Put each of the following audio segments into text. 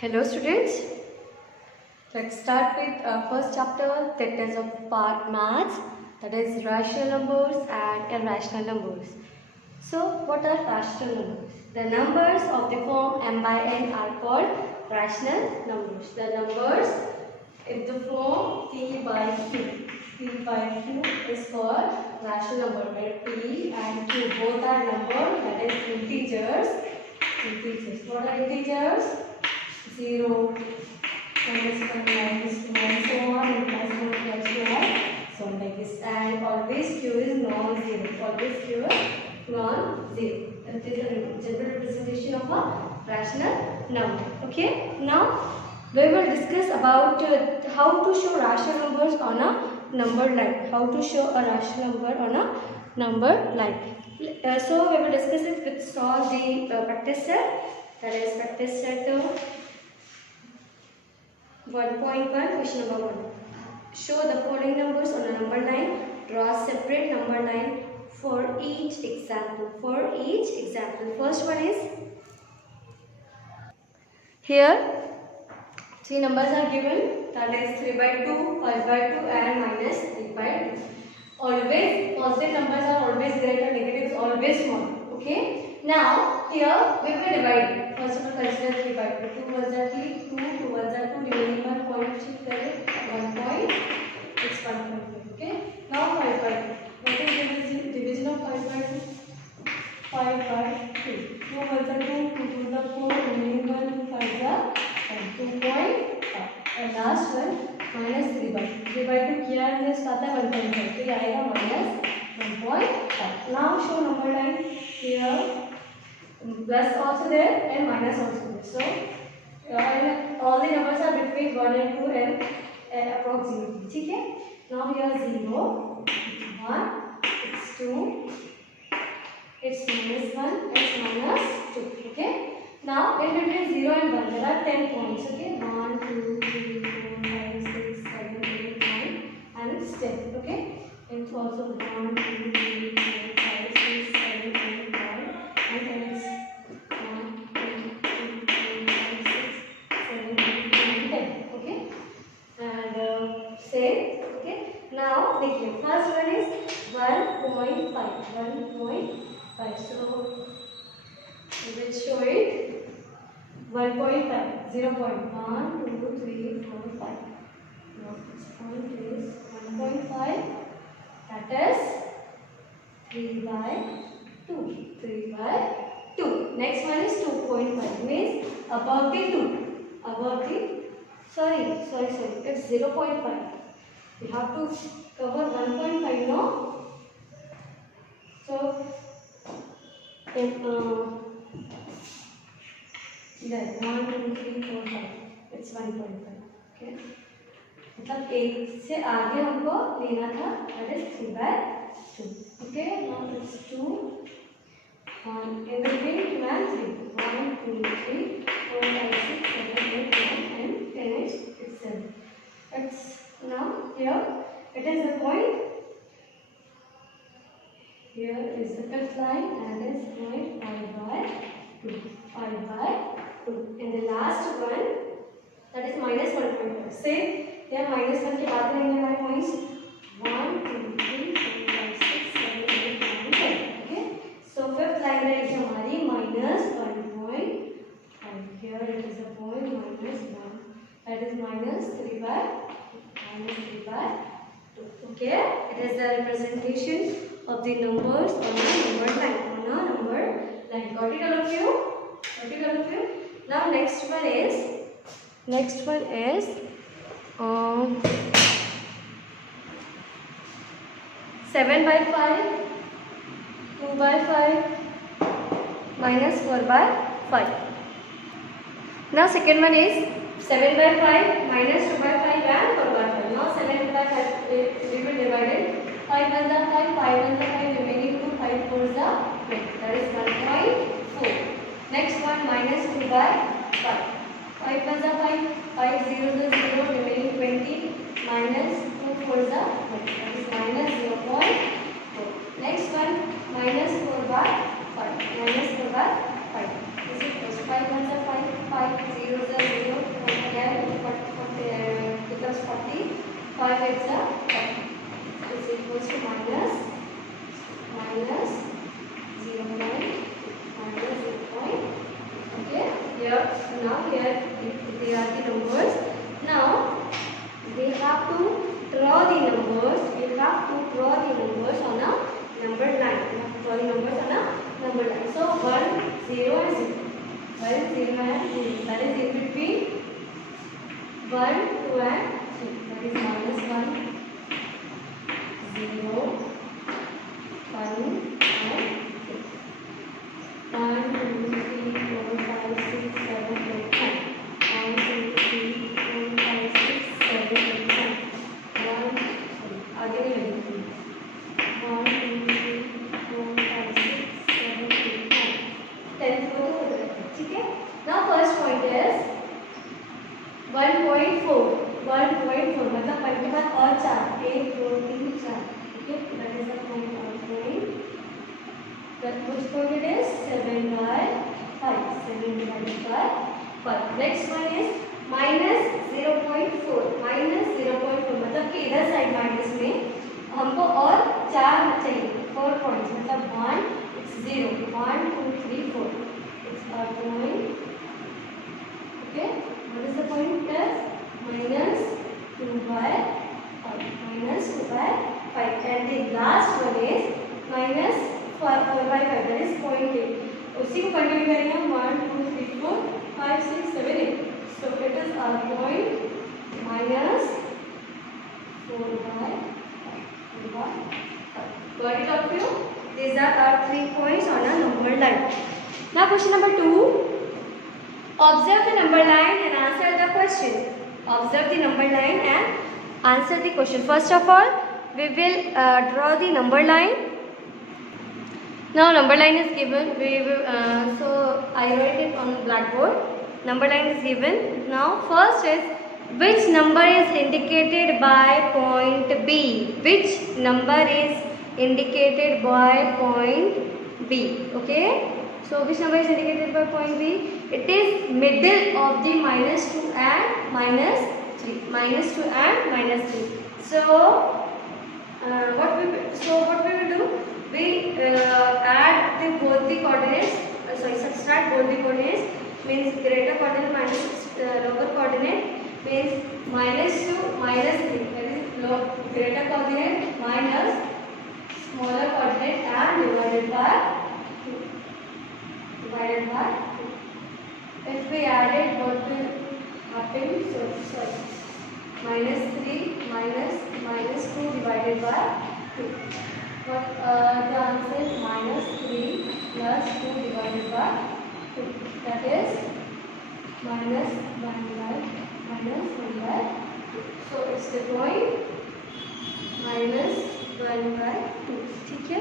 Hello students, let's start with first chapter, that is of part maths, that is rational numbers and irrational numbers. So what are rational numbers? The numbers of the form m by n are called rational numbers. The numbers in the form p by q is called rational number, where p and q both are numbers, that is integers. What are integers? 0, minus 1, minus 2, and so on, and plus 1, plus 2, and so on like this. And always q is non-zero. Always q is non-zero. That is the general representation of a rational number. Okay. Now we will discuss about how to show rational numbers on a number line. How to show a rational number on a number line. So we will discuss it with solve the practice set. That is practice set 1.1, question number 1. Show the following numbers on a number line. Draw a separate number line for each example. First one is here. 3 numbers are given. That is 3 by 2, 5 by 2, and minus 3 by 2. Always positive numbers are always greater, negative is always small. Okay. Now here we will divide. First of all, consider 3 by 2. 2 ones are 3, 2 ones are 2. Remaining 1 point, 1 point. It's 1.5. Okay. Now 5 by 2. What is the division of 5 by 2? 5 by 2. 2 ones are 2, 2 twos are 4. Remaining 1, 5 are 2.5. And last one minus 3 by 2. 3 by 2 किया है इसका आता है 1.5. तो ये आएगा minus 1.5. Now show number line here. Plus also there and minus also there. So all the numbers are between 1 and 2 and approximately. ठीक है. Now here 0, 1, it's 2, it's minus 1, it's minus 2. Okay. Now in between 0 and 1 there are 10 points. Okay. 1, 2, 3, 4, 5, 6, 7, 8, 9, and it's 10. Okay. It's also 1, 2, 3, 4, 5, 6, 7, 8, 9, and then it's 1, 2, 3, 4, 5, 6, 7, 8, 9, 10. Okay. And same. Okay. Now देखिए first one is 1.5. 1.5. So we will show it 1.5. 0.1, 2, 3, 4, 5. Now this point is 1.5. That is 3 by 2. 3 by 2. Next one is 2.5. Means above the 2. Above the sorry. It's 0.5. We have to cover 1.5 now. So then 1, 2, 3, 4, 5. It's 1.5. Okay. मतलब एक से आगे हमको लेना था. That is 3 by 2. Okay. Now it's 2. In between 2 and 3. 1, 2, 3, 4, 5, 6, 7, 8, 9, and 10 it's 7. It's now here. It is the point. Here is the fifth line and is point 5 by 2. 5 by 2. And the last one, that is minus 1.5. Say there minus 1 के बाद रहेंगे हमारे points 1, 2, 3, 4, 5, 6, 7, 8, 9, 10. Okay. So fifth line रहेगी हमारी minus 1.5. Here it is a point minus 1. That is minus 3 by 2. Okay. It is the representation of the numbers on a number line. Got it all of you? Now next one is 7 by 5, 2 by 5, minus 4 by 5. Now second one is 7 by 5, minus 2 by 5, and 4 by 5. Now 7 by 5 we will divide it. 5 1 is 5, 5 1 is 5, remaining 2, 5 4 is 20. That is 1.4. Next one minus 2 by 5. 5 1 is 5, 5 0 is 0, remaining 20, minus 2 4 is 20. That is minus 0.4. Next one minus 4 by 5. Minus 4 by 5. This is 5 1 is 5, 5 0 is 0, now here there are the numbers. Now we have to draw the numbers. We have to draw the numbers on a number line. We have to draw the numbers on a number line. So 1, 0 and 0. 1, 0 and 0. That is in between 1, 2 and 3. That is minus 1, 0, 1 and 6. 1, 2, 3, 4, 5, 6, 7, 8, 9. 1, 2, 3, 4, 5, 6, 7, 8, 9. 1, आगे भी लगेगी. 1, 2, 3, 4, 5, 6, 7, 8, 9. 10th को तो हो गया. ठीक है. Now first point is 1.4. 1.4 मतलब 1 के बाद और 4. 1, 2, 3, 4. Okay, that is the point or point. Which point it is? 7 by 5. 7 divided by 5. Next one is minus 0.4. Minus 0.4 मतलब कि इधर साइड माइनस में हमको और 4 चाहिए. 4 points मतलब 1, it's 0. 1, 2, 3, 4. It's our point. Okay. What is the point? Plus minus 2 by 5. Minus 2 by 5. And the last one is minus 4 by 5. That is 0.8. उसी को कंटिन्यू करेंगे हम 1, 2, 3, 4, 5, 6, 7, 8. So it is our point minus 4 by 5. Got it up you? These are our 3 points on a number line. Now question number 2. Observe the number line and answer the question. Observe the number line and answer the question. First of all, we will draw the number line. Now number line is given. So I write it on blackboard. Number line is given. Now first is which number is indicated by point B? Which number is indicated by point B? Okay. So which number is indicated by point B? It is middle of the minus 2 and minus 3. Minus 2 and minus 3. So what we will do? We add both the coordinates. Subtract both the coordinates. Means greater coordinate minus lower coordinate means minus 2 minus 3. That is greater coordinate minus smaller coordinate and divided by 2. Divided by 2. If we add it, what will happen? So sorry. Minus 3 minus 2 divided by 2. What the answer is minus 3 plus 2 divided by 2. That is minus 1 by 2. So it's the point minus 1 by 2. ठीक है.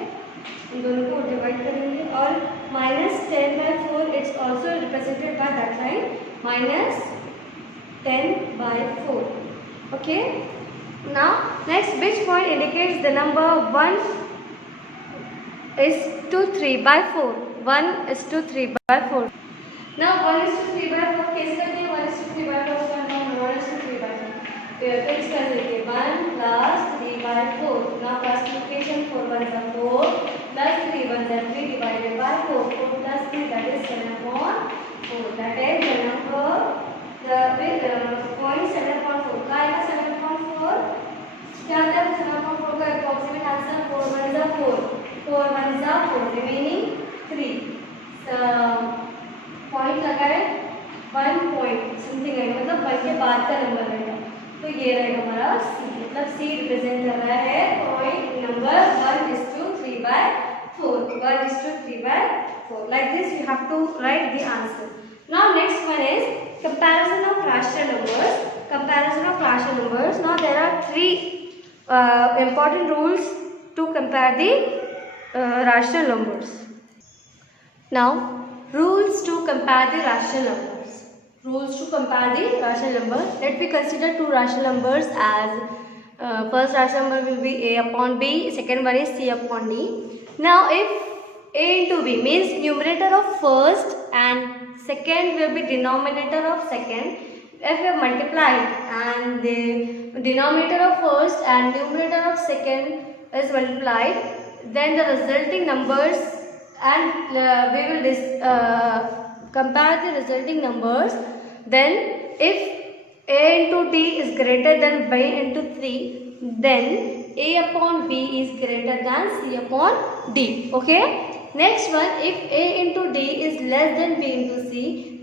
इन दोनों को divide करेंगे और minus 10 by 4 it's also represented by that line minus 10 by 4. Okay. Now next, which point indicates the number 1 is to 3 by 4? 1 is to 3 by 4. Now 1 is to 3 by 4 कैसे करते हैं? 1 is to 3 by 4 करना है. 1 is to 3 by 4 fix कर देंगे. 1 plus 3 by 4. Now multiplication 4 1 is 4 plus 3 1 is 3 divided by 4. 4 plus 3 that is 7 upon 4. That is the number. The point 7 upon 4. क्या आएगा 7 upon 4? क्या आता है 7 upon 4 का approximate answer? 4 1 is 4. 4 1 is 4. Remaining 3. Point लगाए 1 point something है मतलब 1 के बाद का नंबर रहेगा. तो ये रहेगा हमारा C. मतलब C रिप्रेजेंट कर रहा है point number 1 is to 3 by 4. 1 is to 3 by 4. Like this you have to write the answer. Now next one is comparison of rational numbers. Comparison of rational numbers. Now there are 3 important rules to compare the rational numbers. Now rules to compare the rational numbers. Rules to compare the rational number. Let me consider 2 rational numbers as first rational number will be a upon b, second one is c upon d. Now if a into b means numerator of first and second will be denominator of second. If we have multiplied and the denominator of first and numerator of second is multiplied, then the resulting numbers and we will compare the resulting numbers, then if a into d is greater than b into 3, then a upon b is greater than c upon d. Okay. Next one, if a into d is less than b into c,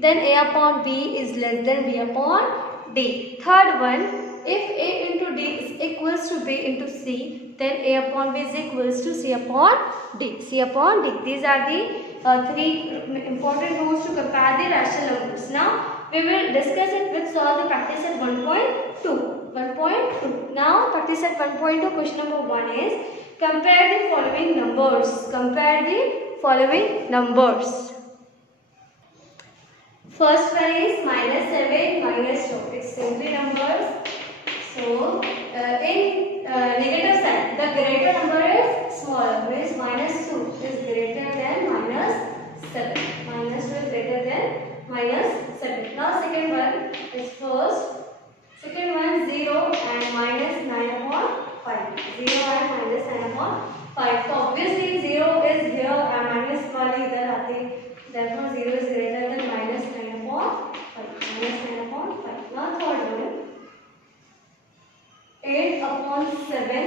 then a upon b is less than b upon d. Third one, if a into d is equals to b into c, then a upon b is equals to c upon d. C upon d. These are the three important rules to compare the rational numbers. Now we will discuss it with solve the practice at 1.2. 1.2. Now practice at 1.2. Question number 1 is compare the following numbers. Compare the following numbers. First one is -7 -2. It's simply numbers. So in negative side, the greater number is smaller. Means -2 is greater than -7. -2 is greater than -7. Now second one is first. Second one 0 and -9 upon 5. 0 and -9 upon 5. So obviously 0 is here and minus वाली इधर आती. Therefore 0 is greater than -9 upon 5. -9 upon 5. Now third one. 8 upon 7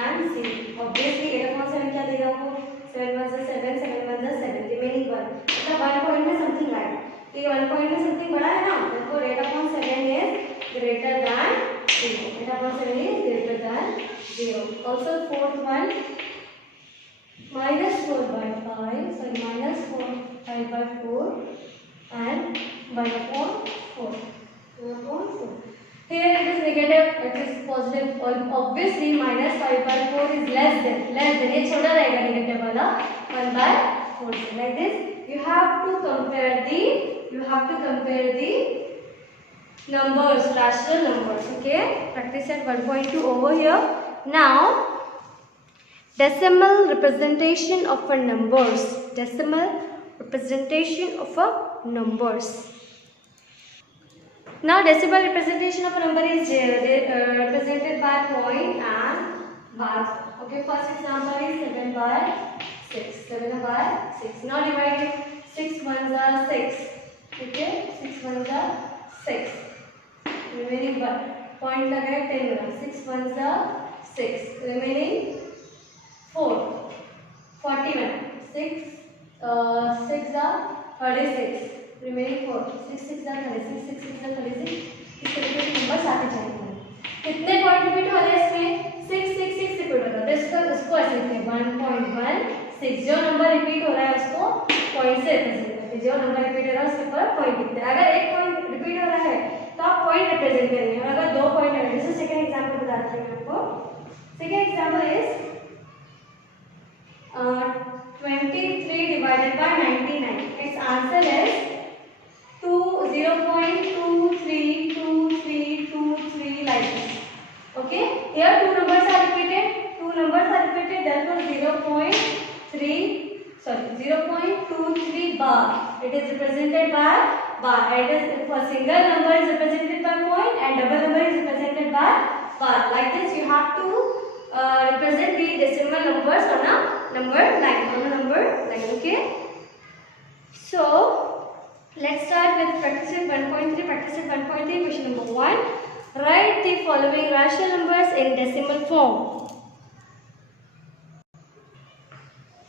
and 0. Obviously 8 upon 7 क्या देगा आपको? 7 1 is 7, 7 1 is 7. Remaining 1. मतलब 1 point में something right. तो ये 1 point में something बड़ा है ना? Therefore 8 upon 7 is greater than 0. 8 upon 7 is greater than 0. Also fourth one. -4 by 5. Sorry, -4 5 by 4 and 1 upon 4. 1 upon 4. Here it is negative, it is positive. Obviously -5 by 4 is less than. ये छोटा रहेगा negative वाला 1 by 4. Like this, you have to compare the numbers, rational numbers. Okay, practice at 1.2 over here. Now, decimal representation of a numbers. Decimal representation of a numbers. Now decimal representation of a number is represented by point and bar. Okay, first example is 7 by 6. 7 by 6. Now divide it. 6 ones are 6. Okay, 6 ones are 6. Remaining 1. Point लगाए 10 1. 6 ones are 6. Remaining 4. 41. 6 are 36. Remaining 4. 6 6 are 36. 6 6 are 36. इस तरीके से number आते जाएंगे. कितने point repeat हो रहे हैं इसमें? 6 6 6 रिपीट होता है. तो इसको ऐसे लिखते हैं 1.16. जो नंबर रिपीट हो रहा है उसको पॉइंट से रिप्रेजेंट करते हैं. जो नंबर रिपीट हो रहा है उसके ऊपर पॉइंट लिखते हैं. अगर एक पॉइंट रिपीट हो रहा है तो आप पॉइंट रिप्रेजेंट करेंगे. और अगर 2 पॉइंट है, जैसे सेकंड एग्जांपल बताती हूं आपको. Second example is 23 divided by 99. Its answer is 0.232323 like this. Okay, here two numbers are repeated. Therefore 0.23 bar. It is represented by bar. It is, if a single number is represented by point and double number is represented by bar. Like this, you have to represent the decimal numbers on a number line. Okay. So let's start with practice at 1.3. Practice at 1.3. Question number 1. Write the following rational numbers in decimal form.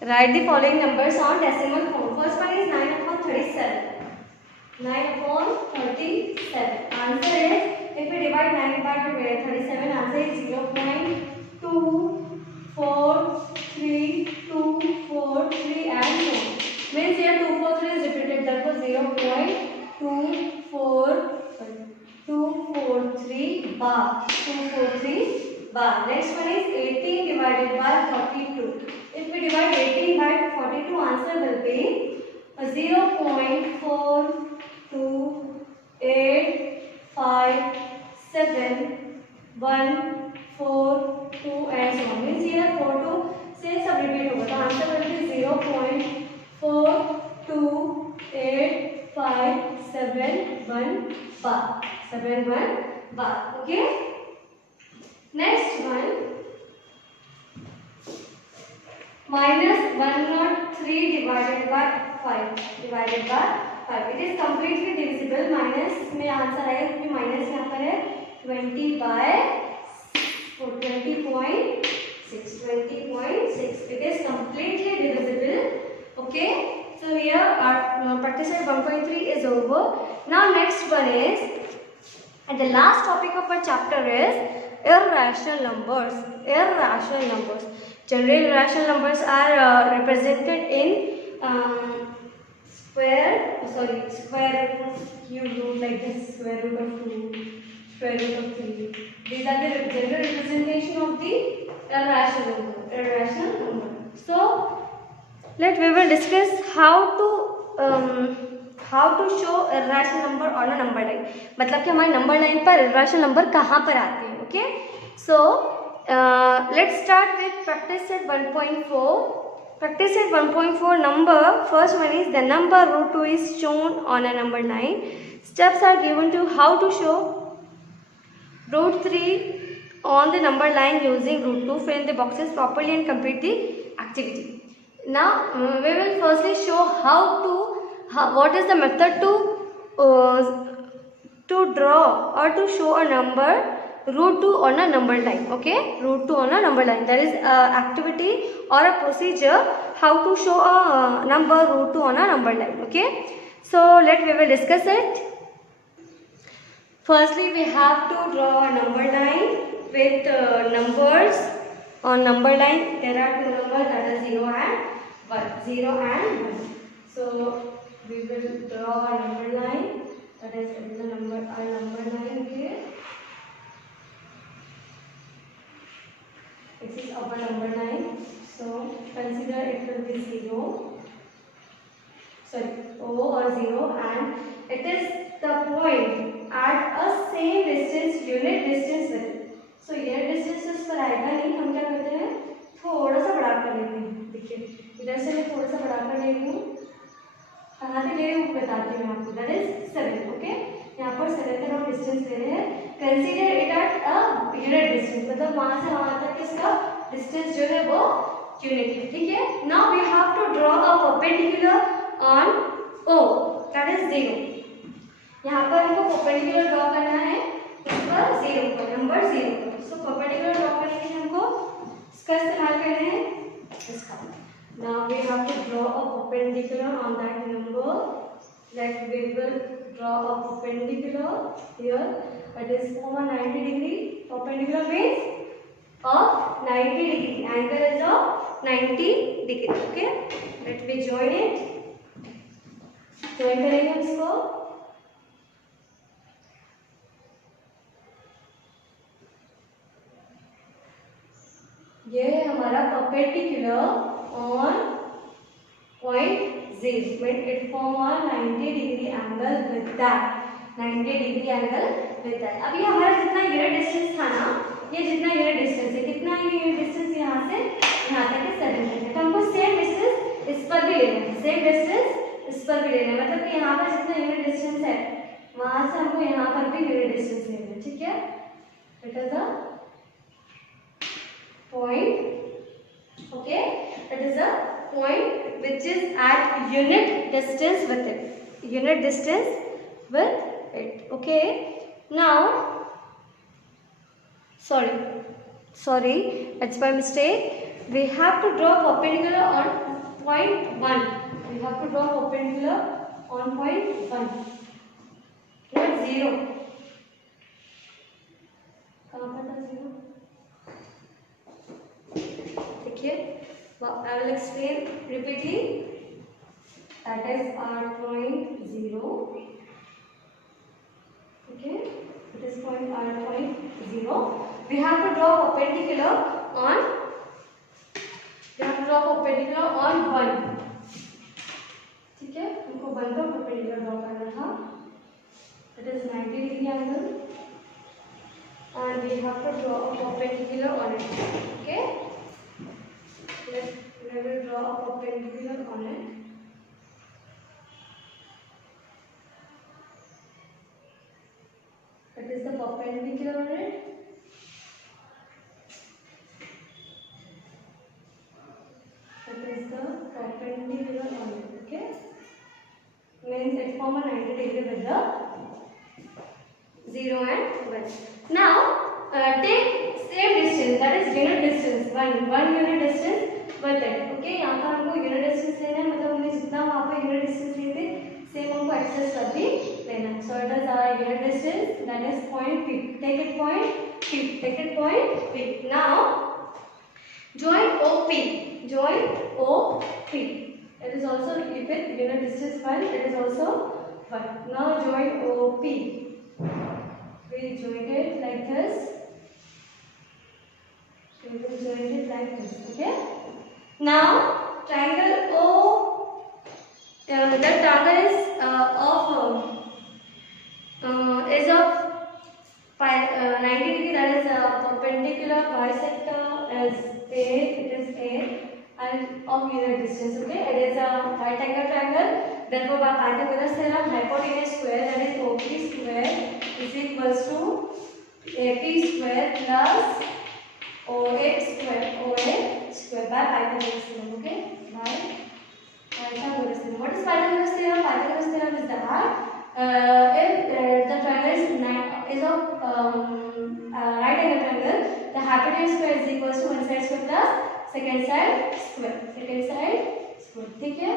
Write the following numbers on decimal form. First one is 9 upon 37. 9 upon 37. Answer is, if we divide 9 by 37, answer is 0.243243 and so on. Means here 243 is repeated. Therefore 0.243 bar. 243 bar. Next one is 18 divided by 42. If we divide 18 by 42, answer will be 0.4285714 and so on. Means here 4 to 6 सब repeat होगा. तो answer will be 0.42857 bar. 71 bar. Okay. Next one. -103 divided by 5 divided by 5. It is completely divisible. Minus में answer आएगा क्योंकि minus यहाँ पर है 20/20.6. It is completely divisible. Okay. So here our practice set 1.3 is over. Now next one is, and the last topic of our chapter is irrational numbers. Irrational numbers. Generally, irrational numbers are represented in square cube root, like this, square root of 2, square root of 3. These are the general representation of the irrational number. So we will discuss how to show irrational number on a number line. मतलब कि हमारे number line पर irrational number कहाँ पर आते हैं. Okay. So let's start with practice set 1.4. Practice set 1.4 number. First one is the number root 2 is shown on a number line. Steps are given to how to show root 3 on the number line using root 2. Fill in the boxes properly and complete the activity. Now we will firstly show what is the method to draw or to show a number root 2 on a number line. Okay, root 2 on a number line. That is activity or a procedure how to show a number root 2 on a number line. Okay, so we will discuss it. Firstly, we have to draw a number line with numbers on number line. There are two numbers, that is 0 and 1. 0 and 1. So we will draw a number line. That is a number line here. This is our number line. So consider it will be 0. O or 0, and it is the point at a same distance, unit distance with it. So unit distance इस पर आएगा नहीं, हम क्या करते हैं, थोड़ा सा बढ़ा कर लेते हैं. देखिए इधर से मैं थोड़ा सा बढ़ा कर ले रही हूँ, कहाँ से ले रही हूँ बताती हूँ आपको. That is 7. ओके, यहाँ पर 7 तक हम डिस्टेंस ले रहे हैं. Consider it at a unit distance, मतलब वहाँ से वहाँ तक इसका डिस्टेंस जो है वो यूनिट है. ठीक है. Now we have to draw a perpendicular on O, that is 0. यहाँ पर हमको परपेंडिकुलर ड्रॉ करना है इस पर 0 पर, नंबर 0 पर. सो परपेंडिकुलर ड्रॉ करने के लिए हमको इसका इस्तेमाल कर रहे हैं, इसका. Now we have to draw a perpendicular on that number. Like we will draw a perpendicular here. That is 90 degree. Perpendicular means of 90 degree. Angle is of 90 degree. Okay. Let me join it. Join करेंगे इसको. ये है हमारा perpendicular on point 0. It form a 90 degree angle with that. 90 degree angle with that. अभी हमारा जितना unit distance था ना, ये जितना यूनिट डिस्टेंस है, कितना ये यूनिट डिस्टेंस यहाँ से यहाँ तक है 7 है. तो हमको सेम डिस्टेंस इस पर भी लेना है, सेम डिस्टेंस इस पर भी लेना है. मतलब कि यहाँ पर जितना यूनिट डिस्टेंस है वहाँ से हमको यहाँ पर भी यूनिट डिस्टेंस लेना है. ठीक है. It is a point. Okay, that is a point which is at unit distance with it. Unit distance with it. Okay. Now, sorry, that's my mistake. We have to draw perpendicular on point 1. We have to draw perpendicular on point 1. Not 0. कहाँ पर था 0? I will explain repeatedly. That is our point 0. Okay, it is our point 0. We have to draw perpendicular on 1. ठीक है, हमको 1 पर perpendicular draw करना था. It is 90 degree angle, and we have to draw a perpendicular on it. Okay. We will draw a perpendicular on it. That is the perpendicular on it. That is the perpendicular on it. Okay. Means it perform a 90 degree with the 0 and 1. Now take same distance, that is unit distance, one unit distance with it. Okay, यहाँ पर हमको unit distance लेना है, मतलब हमने जितना वहाँ पे unit distance लिए थे same हमको access कर भी लेना है. So it is our unit distance, that is point P. Take it point P. Take it point P. Now join OP. Join OP. It is also with unit distance 1. It is also 1. Now join OP. We join it like this. We will join it like this. Okay. Now triangle O. The triangle is of 90 degree. That is perpendicular bisector as A. It is A. And of unit distance. Okay. It is a right angle triangle. Therefore, by Pythagoras theorem, hypotenuse square, that is OP square, is equals to AP square plus OA square by Pythagoras theorem. Okay, by Pythagoras theorem. What is Pythagoras theorem? Pythagoras theorem is that if the triangle is of right angle triangle, the hypotenuse square is equals to one side square plus second side square. Second side square. ठीक है?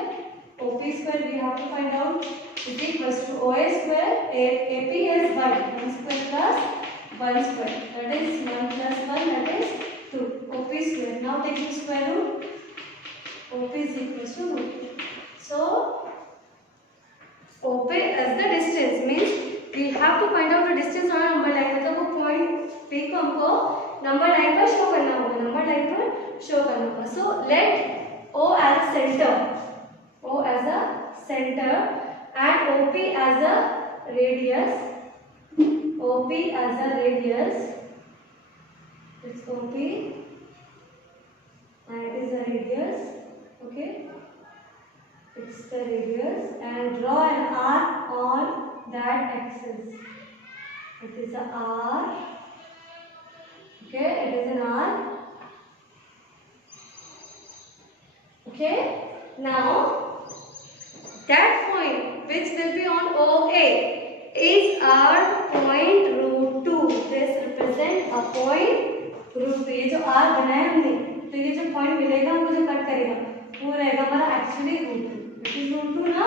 OP square we have to find out is equals to OA square. AP is 1 square plus 1 square. That is 1 plus 1. That is 2. OP square. Now take the square root. OP is equals to root. So OP as the distance means we have to find out the distance on a number line. मतलब वो point P को हमको number line पर show करना होगा. Number line पर show करना होगा. So let O as center. O as a center and OP as a radius. OP as a radius. It's OP and it is a radius. Okay. It's the radius and draw an arc on that axis. It is a arc. Okay. It is an arc. Okay. Now that point which will be on OA is our point root 2. This represent a point root 2. ये जो R बनाया हमने, तो ये जो point मिलेगा हमको जो कट करेगा वो रहेगा हमारा actually root 2. It is root 2 ना,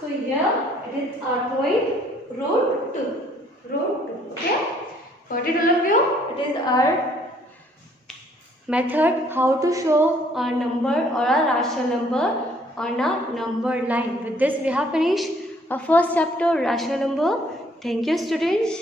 so here it is our point root 2. Root 2. Okay, got it all of you? It is our method how to show a number or a rational number on a number line. With this we have finished our first chapter, rational number. Thank you students.